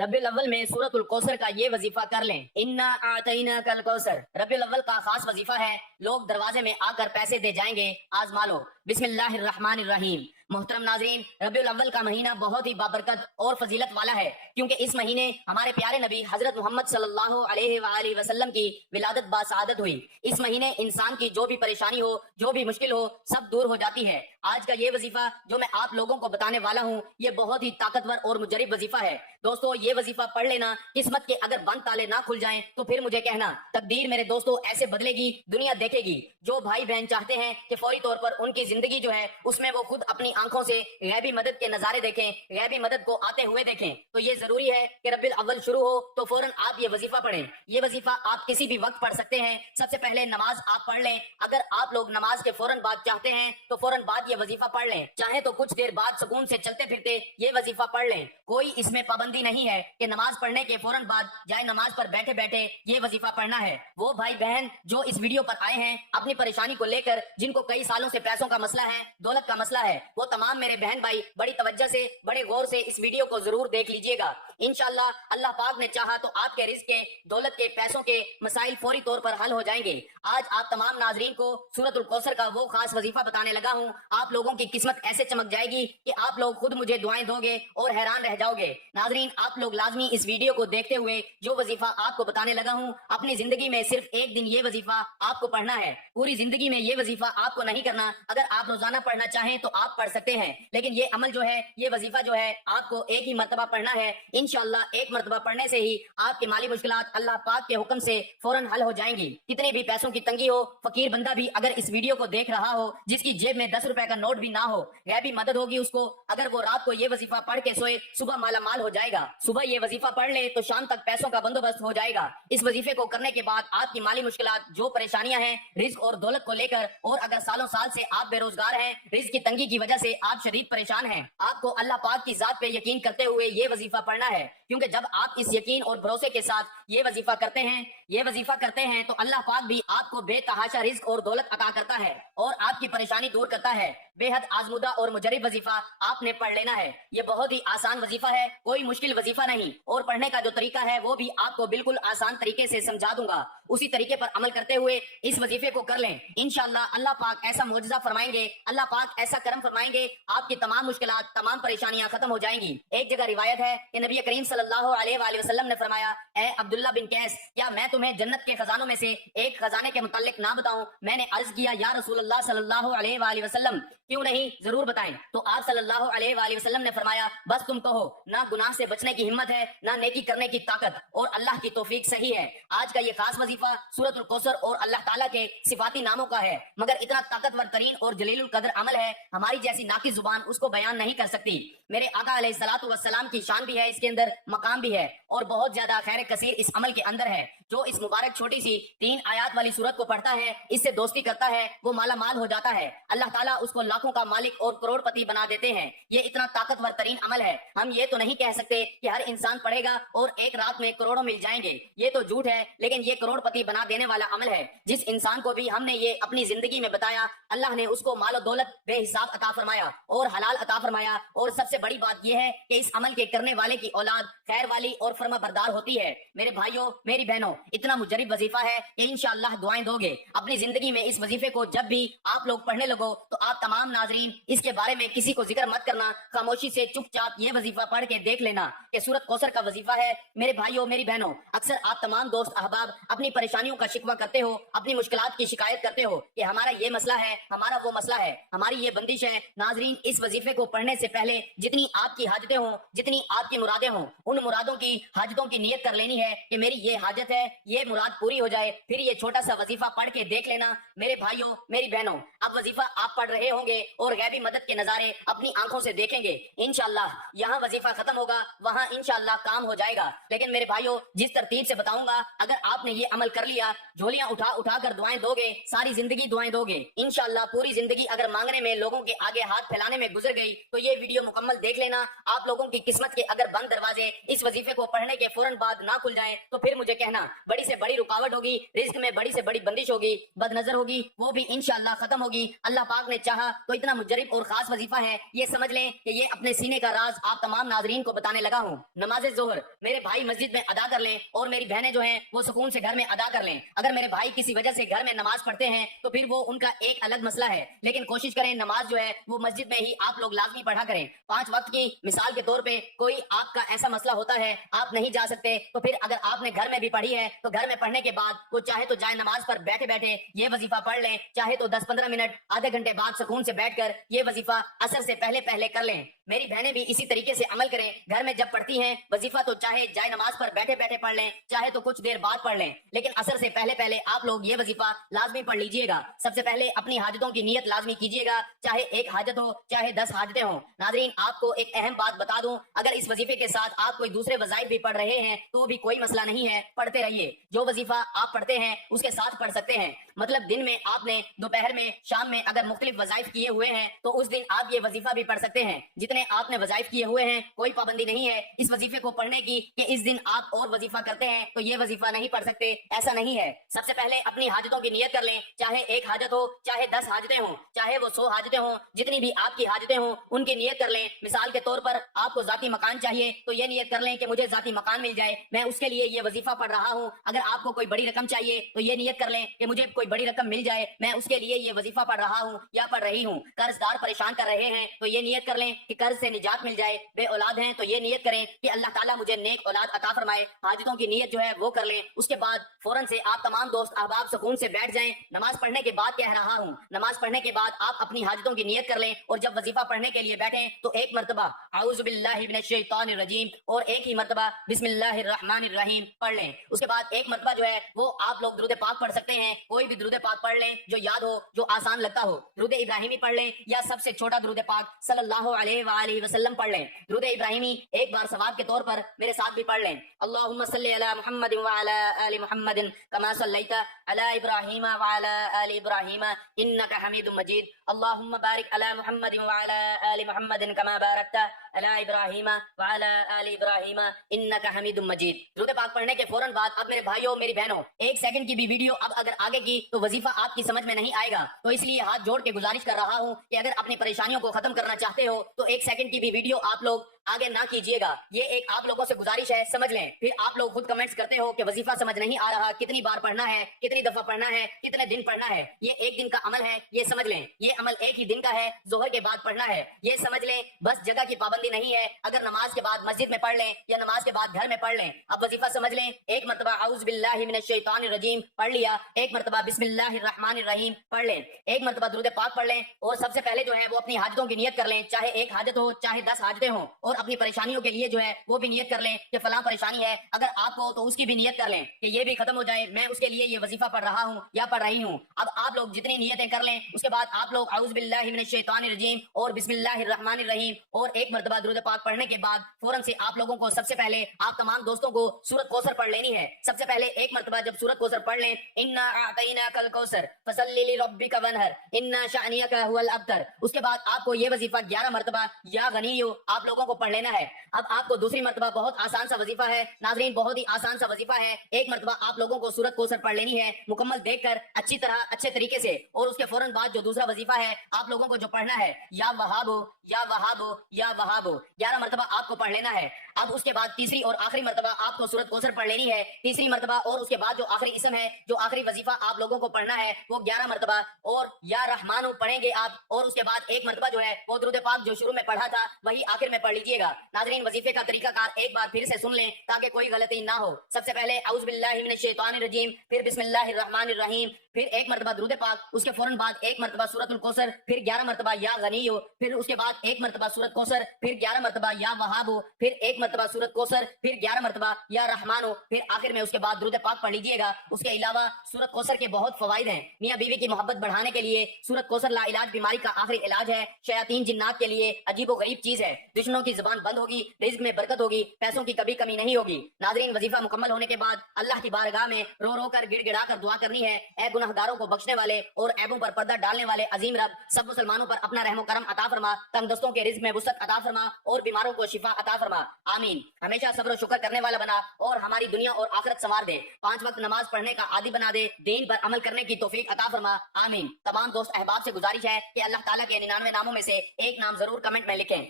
रबीउल अव्वल में सूरतुल कौसर का ये वजीफा कर लें। इन्ना आतैना कल कौसर रबीउल अव्वल का खास वजीफा है। लोग दरवाजे में आकर पैसे दे जाएंगे, आजमा लो। बिस्मिल्लाहिर्रहमानिर्रहीम। मोहतरम नाजरीन, रबीउल अव्वल का महीना बहुत ही बाबरकत और फजीलत वाला है, क्योंकि इस महीने हमारे प्यारे नबी हजरत मोहम्मद सल्लल्लाहु अलैहि वसल्लम की विलादत बासआदत हुई। इस महीने इंसान की जो भी परेशानी हो, जो भी मुश्किल हो, सब दूर हो जाती है। आज का ये वजीफा जो मैं आप लोगों को बताने वाला हूँ, ये बहुत ही ताकतवर और मुजरिब वजीफा है। दोस्तों, ये वजीफा पढ़ लेना, किस्मत के अगर बंद ताले ना खुल जाएं तो फिर मुझे कहना। तकदीर मेरे दोस्तों ऐसे बदलेगी, दुनिया देखेगी। जो भाई बहन चाहते हैं कि फौरी तौर पर उनकी जिंदगी जो है उसमें वो खुद अपनी आंखों से गैबी मदद के नजारे देखें, गैबी मदद को आते हुए देखें, तो ये जरूरी है कि रबीउल अव्वल शुरू हो तो फौरन आप ये वजीफा पढ़ें। ये वजीफा आप किसी भी वक्त पढ़ सकते हैं। सबसे पहले नमाज आप पढ़ लें। अगर आप लोग नमाज के फौरन बाद चाहते हैं तो फौरन बाद ये वजीफा पढ़ लें। चाहे तो कुछ देर बाद सुकून से चलते फिरते ये वजीफा पढ़ लें। कोई इसमें पाबंदी नहीं है कि नमाज पढ़ने के फौरन बाद जाए नमाज पर बैठे बैठे ये वजीफा पढ़ना है। वो भाई बहन जो इस वीडियो पर आए हैं अपनी परेशानी को लेकर, जिनको कई सालों से पैसों का मसला है, दौलत का मसला है, वो तमाम मेरे बहन भाई बड़ी तवज्जो से, बड़े गौर से इस वीडियो को जरूर देख लीजिएगा। इंशाअल्लाह अल्लाह पाक ने चाहा तो आपके रिस्क के, दौलत के, पैसों के मसाइल फौरी तौर पर हल हो जाएंगे। आज आप तमाम नाजरीन को सूरतुल कौसर का वो खास वजीफा बताने लगा हूँ। आप लोगों की किस्मत ऐसे चमक जाएगी कि आप लोग खुद मुझे दुआएं दोगे और हैरान रह जाओगे। नाजरीन, आप लोग लाजमी इस वीडियो को देखते हुए जो वजीफा आपको बताने लगा हूँ, अपनी जिंदगी में सिर्फ एक दिन ये वजीफा आपको पढ़ना है। पूरी जिंदगी में ये वजीफा आपको नहीं करना। अगर आप रोजाना पढ़ना चाहें तो आप पढ़ सकते हैं, लेकिन ये अमल जो है, ये वजीफा जो है, आपको एक ही मर्तबा पढ़ना है। इंशाअल्लाह एक मर्तबा पढ़ने से ही आपके माली मुश्किलात अल्लाह पाक के हुक्म से फौरन हल हो जाएंगी। कितने भी पैसों की तंगी हो, फकीर बंदा भी अगर इस वीडियो को देख रहा हो, जिसकी जेब में 10 रुपए का नोट भी ना हो, गैबी मदद होगी उसको। अगर वो रात को ये वजीफा पढ़ के सोए, सुबह माला माल हो जाएगा। सुबह ये वजीफा पढ़ ले तो शाम तक पैसों का बंदोबस्त हो जाएगा। इस वजीफे को करने के बाद आपकी माली मुश्किलात, जो परेशानियां हैं रिस्क और दौलत को लेकर, और अगर सालों साल से आप बेरोजगार हैं, रिस्क की तंगी की वजह से आप शदीद परेशान हैं, आपको अल्लाह पाक की जात पे यकीन करते हुए ये वजीफा पढ़ना है। क्योंकि जब आप इस यकीन और भरोसे के साथ ये वजीफा करते हैं तो अल्लाह पाक भी आपको बेतहाशा रिस्क और दौलत अता करता है और आपकी परेशानी दूर करता है। बेहद आजमुदा और मुजरिब वजीफा आपने पढ़ लेना है। ये बहुत ही आसान वजीफा है, कोई मुश्किल वजीफा नहीं, और पढ़ने का जो तरीका है वो भी आपको बिल्कुल आसान तरीके से समझा दूंगा। उसी तरीके पर अमल करते हुए इस वजीफे को कर लें। इंशाअल्लाह अल्लाह पाक ऐसा मौजज़ा फरमाएंगे, अल्लाह पाक ऐसा करम फरमाएंगे, आपकी तमाम मुश्किलात, तमाम परेशानियां खत्म हो जाएंगी। एक जगह रिवायत है कि नबी करीम सल्लल्लाहु अलैहि वसल्लम ने फरमाया, ए अब्दुल्ला बिन कैस, क्या मैं तुम्हें जन्नत के खजानों में से एक खजाने के मुतालिक ना बताऊं? मैंने अर्ज किया, या रसूलुल्लाह सल्लल्लाहु अलैहि वसल्लम, क्यों नहीं, जरूर बताएं। तो आप सल्लल्लाहु अलैहि वसल्लम ने फरमाया, बस तुम कहो, ना गुनाह से बचने की हिम्मत है, ना नेकी करने की ताकत, और अल्लाह की तौफीक सही है। आज का ये खास वजीफा सूरतुल कौसर और अल्लाह ताला के सिफाती नामों का है, मगर इतना ताकतवर तरीन और जलीलुल कदर अमल है, हमारी जैसी नाकिस जुबान उसको बयान नहीं कर सकती। मेरे आका अलैहिस्सलातु वस्सलाम की शान भी है इसके अंदर, मकाम भी है, और बहुत ज्यादा खैर कसीर इस अमल के अंदर है। जो इस मुबारक छोटी सी 3 आयात वाली सूरत को पढ़ता है, इससे दोस्ती करता है, वो माला माल हो जाता है। अल्लाह ताला उसको लाखों का मालिक और करोड़पति बना देते हैं। ये इतना ताकतवर तरीन अमल है। हम ये तो नहीं कह सकते कि हर इंसान पढ़ेगा और एक रात में करोड़ों मिल जाएंगे, ये तो झूठ है, लेकिन ये करोड़पति बना देने वाला अमल है। जिस इंसान को भी हमने ये अपनी जिंदगी में बताया, अल्लाह ने उसको माल और दौलत बेहिसाब अता फरमाया और हलाल अता फरमाया। और सबसे बड़ी बात यह है कि इस अमल के करने वाले की औलाद खैर वाली और फरमा बरदार होती है। मेरे भाइयों, मेरी बहनों, इतना मुजरिब वजीफा है कि इंशाअल्लाह दुआएं दोगे। अपनी जिंदगी में इस वजीफे को जब भी आप लोग पढ़ने लगो तो आप तमाम नाजरीन इसके बारे में किसी को जिक्र मत करना, खामोशी से चुपचाप ये वजीफा पढ़ के देख लेना कि सूरत कौसर का वजीफा है। मेरे भाइयों, मेरी बहनों, अक्सर आप तमाम दोस्त अहबाब अपनी परेशानियों का शिकवा करते हो, अपनी मुश्किलात की शिकायत करते हो कि हमारा ये मसला है, हमारा वो मसला है, हमारी ये बंदिश है। नाजरीन, इस वजीफे को पढ़ने से पहले जितनी आपकी हाजतें हों, जितनी आपकी मुरादें हों, उन मुरादों की, हाजतों की नियत कर लेनी है कि मेरी ये हाजत है, ये मुराद पूरी हो जाए, फिर ये छोटा सा वजीफा पढ़ के देख लेना। मेरे भाइयों, मेरी बहनों, अब वजीफा आप पढ़ रहे होंगे और गैबी मदद के नजारे अपनी आंखों से देखेंगे। इंशाअल्लाह यहाँ वजीफा खत्म होगा, वहाँ इंशाअल्लाह काम हो जाएगा। लेकिन मेरे भाइयों, जिस तरतीब से बताऊंगा, अगर आपने ये अमल कर लिया, झोलियां उठा उठा कर दुआएं दोगे, सारी जिंदगी दुआएं दोगे, इंशाअल्लाह पूरी जिंदगी अगर मांगने में, लोगों के आगे हाथ फैलाने में गुजर गई, तो ये वीडियो मुकम्मल देख लेना। आप लोगों की किस्मत के अगर बंद दरवाजे इस वजीफे को पढ़ने के फौरन बाद ना खुल जाएं, तो फिर मुझे कहना। बड़ी से बड़ी रुकावट होगी, रिस्क में बड़ी से बड़ी बंदिश होगी, बदनजर होगी, वो भी इंशाअल्लाह खत्म होगी। अल्लाह पाक ने चाहा تو اتنا मुजरिब और खास वजीफा है, ये समझ लें कि ये अपने सीने का राज आप तमाम नाजरीन को बताने लगा हूँ। नमाज जोहर मेरे भाई मस्जिद में अदा कर लें और मेरी बहनें जो हैं वो सुकून से घर में अदा कर लें। अगर मेरे भाई किसी वजह से घर में नमाज पढ़ते हैं तो फिर वो उनका एक अलग मसला है, लेकिन कोशिश करें नमाज जो है वो मस्जिद में ही आप लोग लाजमी पढ़ा करें। 5 वक्त की मिसाल के तौर पे कोई आपका ऐसा मसला होता है आप नहीं जा सकते, तो फिर अगर आपने घर में भी पढ़ी है तो घर में पढ़ने के बाद वो चाहे तो जाए नमाज पर बैठे बैठे ये वजीफा पढ़ लें, चाहे तो 10-15 मिनट आधे घंटे बाद सुकून से बैठकर ये वजीफा असर से पहले पहले कर लें। मेरी बहनें भी इसी तरीके से अमल करें, घर में जब पढ़ती हैं वजीफा तो चाहे जाए नमाज पर बैठे बैठे पढ़ लें, चाहे तो कुछ देर बाद पढ़ लें, लेकिन असर से पहले पहले आप लोग ये वजीफा लाजमी पढ़ लीजिएगा। सबसे पहले अपनी हाजतों की नियत लाजमी कीजिएगा, चाहे एक हाजत हो चाहे 10 हाजतें हों। नाजरीन आपको एक अहम बात बता दूं, अगर इस वजीफे के साथ आप कोई दूसरे वजाइफ भी पढ़ रहे हैं तो भी कोई मसला नहीं है, पढ़ते रहिए। जो वजीफा आप पढ़ते हैं उसके साथ पढ़ सकते हैं, मतलब दिन में आपने, दोपहर में, शाम में अगर मुख्तलिफ वजाइफ किए हुए हैं तो उस दिन आप ये वजीफा भी पढ़ सकते हैं। जितने आपने वजाइफ किए हुए हैं कोई पाबंदी नहीं है इस वजीफे को पढ़ने की कि इस दिन आप और वजीफा करते हैं तो ये वजीफा नहीं पढ़ सकते, ऐसा नहीं है। सबसे पहले अपनी हाजतों की नियत कर लें, चाहे एक हाजत हो चाहे 10 हाजतें हों, चाहे वो 100 हाजतें हों, जितनी भी आपकी हाजतें हों उनकी नियत कर लें। मिसाल के तौर पर आपको जाती मकान चाहिए तो ये नियत कर लें कि मुझे जाती मकान मिल जाए, मैं उसके लिए ये वजीफा पढ़ रहा हूँ। अगर आपको कोई बड़ी रकम चाहिए तो ये नियत कर लें कि मुझे कोई बड़ी रकम मिल जाए, मैं उसके लिए ये वजीफा पढ़ रहा हूँ या पढ़ रही हूँ। कर्जदार परेशान कर रहे हैं तो ये नियत कर लें कि कर्ज से निजात मिल जाए। बे औलाद हैं तो ये नियत करें कि अल्लाह ताला मुझे नेक औलाद अता फरमाए। हाजतों की नियत जो है वो कर लें। उसके बाद फौरन से आप तमाम दोस्त अहबाब सुकून से बैठ जाएं। नमाज पढ़ने के बाद कह रहा हूँ, नमाज पढ़ने के बाद आप अपनी हाजतों की नियत कर लें और जब वजीफा पढ़ने के लिए बैठें तो एक मरतबा औज़ु बिल्लाहि मिनश शैतानिर रजीम और एक ही मरतबा बिस्मिल्लाहिर रहमानिर रहीम पढ़ लें। उसके बाद एक मरतबा जो है वो आप लोग दुरूद पाक पढ़ सकते हैं, कोई भी दुरूद पाक पढ़ लें जो याद हो, जो आसान लगता हो। दुरूद इब्राहिमी पढ़ लें या सबसे छोटा दुरूद पाक सल्लल्लाहु अलैहि वसल्लम पढ़ लें। दुरूद इब्राहिमी एक बार सवाब के तौर पर मेरे साथ भी पढ़ लें। अल्लाहुम्मा सल्लि अला मुहम्मदिन व अला आलि मुहम्मदिन कमा सल्लैता अला इब्राहीम व अला आलि इब्राहीम इन्नका हमीदुम मजीद। अल्लाहुम्मा बारिक अला मुहम्मदिन व अला आलि मुहम्मदिन कमा बारकता अला इब्राहीम व अला आलि इब्राहीम इन्नका हमीदुम मजीद। दुरूद पाक पढ़ने के फौरन बाद अब मेरे भाइयों मेरी बहनों, 1 सेकंड की भी वीडियो अब अगर आगे की तो वजीफा आपकी समझ में नहीं आएगा, तो इसलिए हाथ जोड़ के गुजारिश कर रहा हूँ कि अगर अपनी परेशानियों को खत्म करना चाहते हो तो 1 सेकंड की भी वीडियो आप लोग आगे ना कीजिएगा। ये एक आप लोगों से गुजारिश है, समझ लें। फिर आप लोग खुद कमेंट्स करते हो कि वजीफा समझ नहीं आ रहा, कितनी बार पढ़ना है, कितनी दफा पढ़ना है, कितने दिन पढ़ना है। ये एक दिन का अमल है, ये समझ लें। ये अमल एक ही दिन का है, जोहर के बाद पढ़ना है, ये समझ लें। बस जगह की पाबंदी नहीं है, अगर नमाज के बाद मस्जिद में पढ़ लें या नमाज के बाद घर में पढ़ लें। अब वजीफा समझ लें, एक मरतबा औज़ु बिल्लाहि मिनश शैतानिर रजीम पढ़ लिया, एक मरतबा बिस्मिल्लाहिर रहमानिर रहीम पढ़ लें, एक मरतबा दुरूद पाक पढ़ लें और सबसे पहले जो है वो अपनी हाजतों की नियत कर लें, चाहे एक हाजत हो चाहे 10 हाजतें हों, और अपनी परेशानियों के लिए जो है वो भी नियत कर लें कि फलां परेशानी है, अगर आपको तो उसकी भी नियत कर लें कि ये भी खत्म हो जाए, मैं उसके लिए ये वजीफा पढ़ रहा हूँ या पढ़ रही हूँ। अब आप लोग जितनी नियतें कर लें उसके बाद आप लोग औज़ु बिल्लाहि मिनश शैतानिर रजीम और बिस्मिल्लाहिर रहमानिर रहीम और एक मरतबा दुरूद पाक पढ़ने के बाद फौरन से आप लोगों को सबसे पहले आप तमाम दोस्तों को सूरत कौसर पढ़ लेनी है। सबसे पहले एक मरतबा जब सूरत कौसर पढ़ लें, इन्ना अअतैनाकल कौसर फसल्लि लिरब्बिका वनहर इन्ना शानियका हुवल अब्तर, उसके बाद आपको ये वजीफा 11 मरतबा या गनियो आप लोगों को पढ़ लेना है। अब आपको दूसरी मरतबा बहुत आसान सा वजीफा है नाजरीन, बहुत ही आसान सा वजीफा है। एक मरतबा आप लोगों को सूरत कौसर पढ़ लेनी है मुकम्मल देखकर अच्छी तरह अच्छे तरीके से, और उसके फौरन बाद जो दूसरा वजीफा है आप लोगों को जो पढ़ना है या वहाबो या वहाबो या वहाबो 11 मरतबा आपको पढ़ लेना है। अब उसके बाद तीसरी और आखिरी मरतबा आपको सूरत कौसर पढ़ लेनी है, तीसरी मरतबा, और उसके बाद जो आखिरी इसम है, जो आखिरी वजीफा आप लोगों को पढ़ना है वो 11 मरतबा और या रहमानो पढ़ेंगे आप, और उसके बाद एक मरतबा जो है वो दुरूद पाक जो शुरू में पढ़ा था वही आखिर में पढ़ लीजिएगा। नाजरीन वजीफे का तरीकाकार एक बार फिर से सुन लें ताकि कोई गलती ना हो। सबसे पहले औज़ु बिल्लाहि मिनश शैतानिर रजीम, फिर बिस्मिल्लाहिर रहमानिर रहीम, फिर एक मरतबा दुरूद पाक, उसके फौरन बाद एक मरतबा सूरतुल कौसर, फिर 11 मरतबा या गनियो, फिर उसके बाद एक मरतबा सूरत कौसर, फिर 11 मरतबा या वहाबो, फिर एक मरतबा सूरत कौसर, फिर 11 मरतबा या रहमानो, फिर आखिर में उसके बाद दुरूद पाक पढ़ लीजिएगा। उसके अलावा सूरत कौसर के बहुत फवाइद हैं। मियां बीवी की मोहब्बत बढ़ाने के लिए सूरत कौसर ला इलाज बीमारी का आखिरी इलाज है। शयातीन जिन्नात के लिए अजीबो गरीब चीज है। दुश्मनों की जुबान बंद होगी, रिज्क में बरकत होगी, पैसों की कभी कमी नहीं होगी। नाजरीन वजीफा मुकम्मल होने के बाद अल्लाह की बारगाह में रो रो कर गिड़गिड़ा कर दुआ करनी है, ऐ गुनहगारों को बख्शने वाले और ऐबों पर पर्दा डालने वाले अजीम रब, सब मुसलमानों पर अपना रहमो करम अता फरमा, तंगदस्तों के रिज्क में वुसअत अता फरमा और बीमारों को शिफा अता फरमा। آمین. ہمیشہ صبر و شکر کرنے والا بنا اور ہماری دنیا اور آخرت سنوار دے. 5 وقت نماز پڑھنے کا عادی بنا دے. دین پر عمل کرنے کی توفیق عطا فرما. آمین. تمام دوست احباب سے گزارش ہے کہ اللہ تعالیٰ کے 99 ناموں میں سے ایک نام ضرور کمنٹ میں لکھیں.